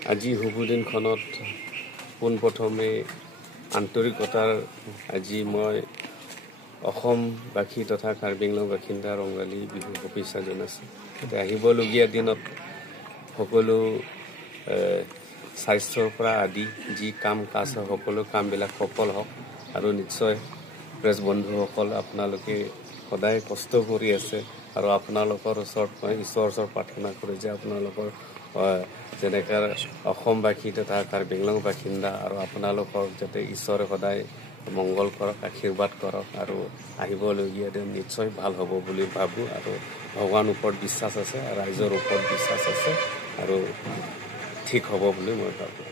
আজি শুভদিনখনত পোনপ্ৰথমে আন্তৰিকতাৰ আজি মই অসমবাসী তথা কাৰ্বি আংলং বাসিন্দা ৰঙালী বিহু শুভেচ্ছা জনাইছোঁ। আহিবলগীয়া দিনত সকলো স্বাস্থ্যৰ পৰা আদি যি কাম কাজ হয় সকলো কামবিলাক সফল হওক আৰু নিশ্চয় প্ৰেছ বন্ধুসকল আপোনালোকে সদায় কষ্ট কৰি আছে আৰু আপোনালোকৰ ওচৰত মই ঈশ্বৰৰ ওচৰত প্ৰাৰ্থনা কৰোঁ যে আপোনালোকৰ যেনেকৈ অসমবাসী তথা কাৰ্বি আংলং বাসিন্দা আৰু আপোনালোকৰ যাতে ঈশ্বৰে সদায় মংগল কৰক, আশীৰ্বাদ কৰক আৰু আহিবলগীয়া দিন নিশ্চয় ভাল হ'ব বুলি ভাবোঁ আৰু ভগৱানৰ ওপৰত বিশ্বাস আছে, ৰাইজৰ ওপৰত বিশ্বাস আছে আৰু ঠিক হ'ব বুলি মই ভাবোঁ।